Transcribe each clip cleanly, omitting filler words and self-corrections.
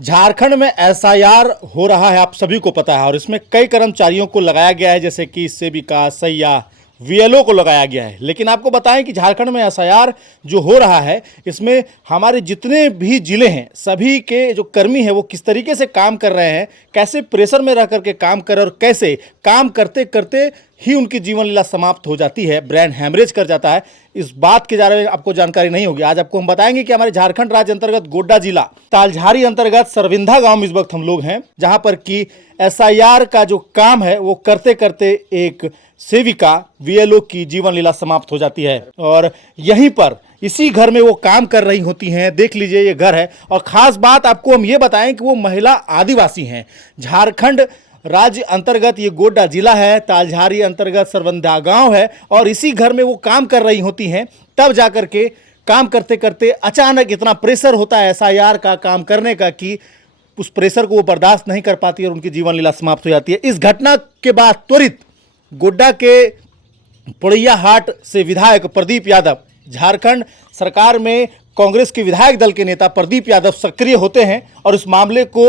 झारखंड में एसआईआर हो रहा है, आप सभी को पता है, और इसमें कई कर्मचारियों को लगाया गया है, जैसे कि सेविका, सैया, वीएलओ को लगाया गया है। लेकिन आपको बताएं कि झारखंड में एसआईआर जो हो रहा है, इसमें हमारे जितने भी जिले हैं, सभी के जो कर्मी हैं वो किस तरीके से काम कर रहे हैं, कैसे प्रेशर में रह करके काम कर रहे हैं और कैसे काम करते करते ही उनकी जीवन लीला समाप्त हो जाती है, ब्रेन हैमरेज कर जाता है। इस बात के बारे में आपको जानकारी नहीं होगी। आज आपको हम बताएंगे कि हमारे झारखंड राज्य अंतर्गत गोड्डा जिला तालझारी अंतर्गत सरविंधा गांव में इस वक्त हम लोग हैं, जहां पर कि एसआईआर का जो काम है वो करते करते एक सेविका वीएलओ की जीवन लीला समाप्त हो जाती है। और यहीं पर इसी घर में वो काम कर रही होती हैं। देख लीजिए, ये घर है, और खास बात आपको हम ये बताएं कि वो महिला आदिवासी हैं। झारखंड राज्य अंतर्गत ये गोड्डा जिला है, तालझारी अंतर्गत सरवंधा गांव है, और इसी घर में वो काम कर रही होती हैं। तब जाकर के काम करते करते अचानक इतना प्रेशर होता है एसआईआर का काम करने का कि उस प्रेशर को वो बर्दाश्त नहीं कर पाती और उनकी जीवन लीला समाप्त हो जाती है। इस घटना के बाद त्वरित गोड्डा के पोड़ैया हाट से विधायक प्रदीप यादव, झारखंड सरकार में कांग्रेस के विधायक दल के नेता प्रदीप यादव सक्रिय होते हैं और इस मामले को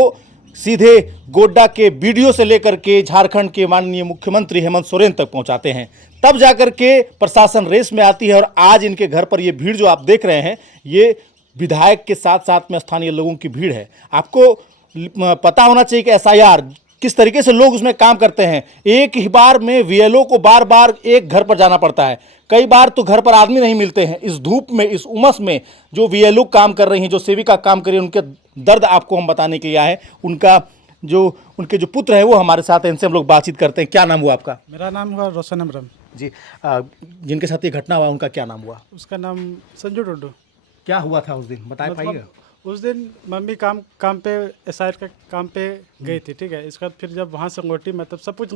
सीधे गोड्डा के बीडीओ से लेकर के झारखंड के माननीय मुख्यमंत्री हेमंत सोरेन तक पहुंचाते हैं। तब जाकर के प्रशासन रेस में आती है और आज इनके घर पर ये भीड़ जो आप देख रहे हैं, ये विधायक के साथ साथ में स्थानीय लोगों की भीड़ है। आपको पता होना चाहिए कि एसआईआर किस तरीके से लोग उसमें काम करते हैं। एक ही बार में वीएलओ को बार बार एक घर पर जाना पड़ता है, कई बार तो घर पर आदमी नहीं मिलते हैं। इस धूप में, इस उमस में जो वीएलओ काम कर रही हैं, जो सेविका काम कर रही है, उनके दर्द आपको हम बताने के लिए आए हैं। उनके जो पुत्र है वो हमारे साथ हैं, इनसे हम लोग बातचीत करते हैं। क्या नाम हुआ आपका? मेरा नाम हुआ रोशन अमरम जी। जिनके साथ ये घटना हुआ उनका क्या नाम हुआ? उसका नाम संजू टुड्डू। क्या हुआ था उस दिन, बता पाइएगा? उस दिन मम्मी काम पे एसआईआर का काम पे गई थी, ठीक है। इसके बाद फिर जब वहाँ से लौटी, मतलब सब कुछ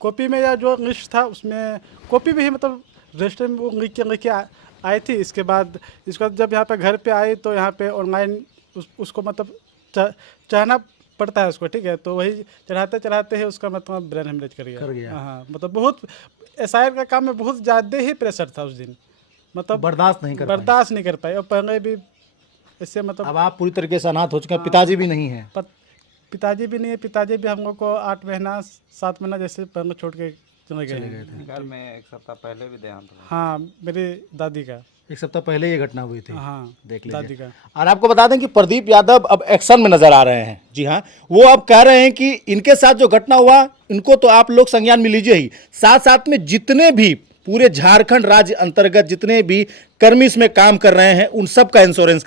कॉपी में या जो लिस्ट था उसमें कॉपी में ही, मतलब रजिस्टर में वो लिख के आई थी। इसके बाद जब यहाँ पे घर पे आई तो यहाँ पे ऑनलाइन उसको मतलब चढ़ाना पड़ता है उसको, ठीक है। तो वही चढ़ाते चढ़ाते ही उसका मतलब ब्रेन हेमरेज कर गया। हाँ, मतलब बहुत एसआईआर का काम में बहुत ज़्यादा ही प्रेशर था उस दिन, मतलब बर्दाश्त नहीं कर पाए। और पहले भी इससे मतलब अब आप पूरी तरीके से अनाथ हो चुके हैं। पिताजी भी नहीं है? पिताजी भी नहीं है। पिताजी भी हम लोग को 8 महीना 7 महीना जैसे पहले छोड़ के चले गए थे। घर में एक सप्ताह पहले भी देहांत हुआ। हाँ, मेरी दादी का 1 सप्ताह पहले ये घटना हुई थी। हाँ, देख लीजिए दादी का। और आपको बता दें कि प्रदीप यादव अब एक्शन में नजर आ रहे हैं। जी हाँ, वो अब कह रहे हैं कि इनके साथ जो घटना हुआ, इनको तो आप लोग संज्ञान में लीजिए ही, साथ साथ में जितने भी पूरे झारखंड राज्य अंतर्गत जितने भी कर्मी इसमें काम कर रहे हैं उन सब का इंश्योरेंस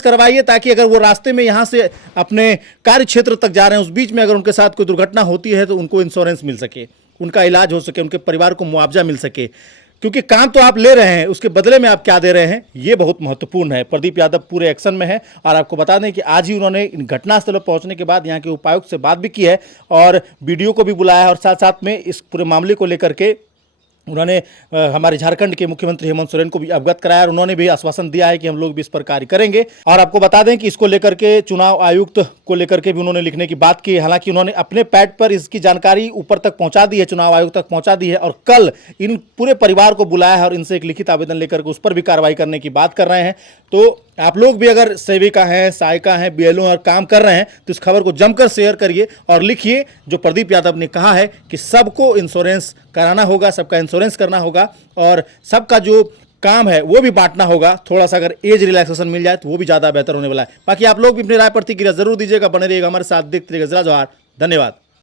करवाइए, ताकि अगर वो रास्ते में यहाँ से अपने कार्य क्षेत्र तक जा रहे हैं, उस बीच में अगर उनके साथ कोई दुर्घटना होती है तो उनको इंश्योरेंस मिल सके, उनका इलाज हो सके, उनके परिवार को मुआवजा मिल सके। क्योंकि काम तो आप ले रहे हैं, उसके बदले में आप क्या दे रहे हैं, ये बहुत महत्वपूर्ण है। प्रदीप यादव पूरे एक्शन में है और आपको बता दें कि आज ही उन्होंने घटनास्थल पर पहुंचने के बाद यहाँ के उपायुक्त से बात भी की है और बीडीओ को भी बुलाया है, और साथ साथ में इस पूरे मामले को लेकर के उन्होंने हमारे झारखंड के मुख्यमंत्री हेमंत सोरेन को भी अवगत कराया और उन्होंने भी आश्वासन दिया है कि हम लोग भी इस पर कार्य करेंगे। और आपको बता दें कि इसको लेकर के चुनाव आयुक्त को लेकर के भी उन्होंने लिखने की बात की। हालांकि उन्होंने अपने पैड पर इसकी जानकारी ऊपर तक पहुंचा दी है, चुनाव आयोग तक पहुंचा दी है, और कल इन पूरे परिवार को बुलाया है और इनसे एक लिखित आवेदन लेकर के उस पर भी कार्रवाई करने की बात कर रहे हैं। तो आप लोग भी अगर सेविका हैं, सहायिका हैं, बीएलओ और काम कर रहे हैं तो इस खबर को जमकर शेयर करिए और लिखिए जो प्रदीप यादव ने कहा है कि सबको इंश्योरेंस कराना होगा, सबका इंश्योरेंस करना होगा और सबका जो काम है वो भी बांटना होगा। थोड़ा सा अगर एज रिलैक्सेशन मिल जाए तो वो भी ज़्यादा बेहतर होने वाला है। बाकी आप लोग भी अपनी राय प्रतिक्रिया जरूर दीजिएगा। बने रहिएगा हमारे साथ, देखते रहिएगा जिला जवाहर। धन्यवाद।